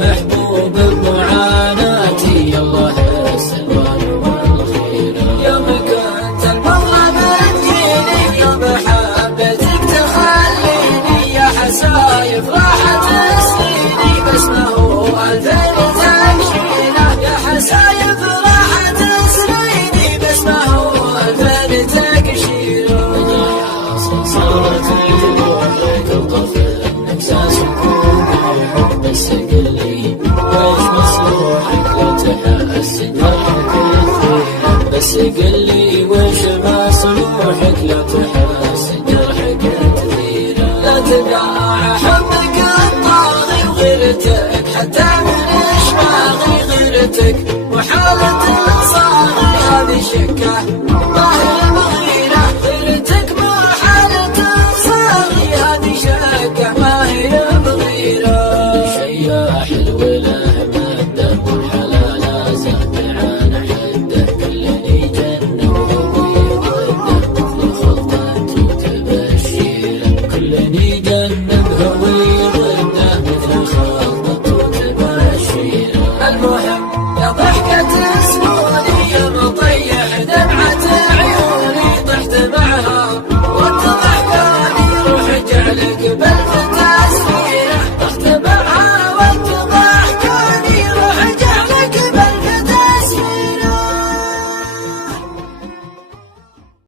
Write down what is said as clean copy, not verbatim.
محبوب بمعاناتي الله السلوان والخير. يوم كنت المظلم تجيني يوم حبيتك تخليني يا حسايف راحت سنيني بس ما هو الفين تكشيله يا حسايف راحت سنيني بس ما هو الفين تكشيله. صارت روحك الطفل احساس الكون بس قل لي ويش مصلوحك لو تحس جرحك كثير بس قل لي ويش مصلوحك لو تحس جرحك كثير. لا تباع حبك الطاغي وغيرتك حتى من اشباغي غيرتك وحالة الصاغي هذه شكه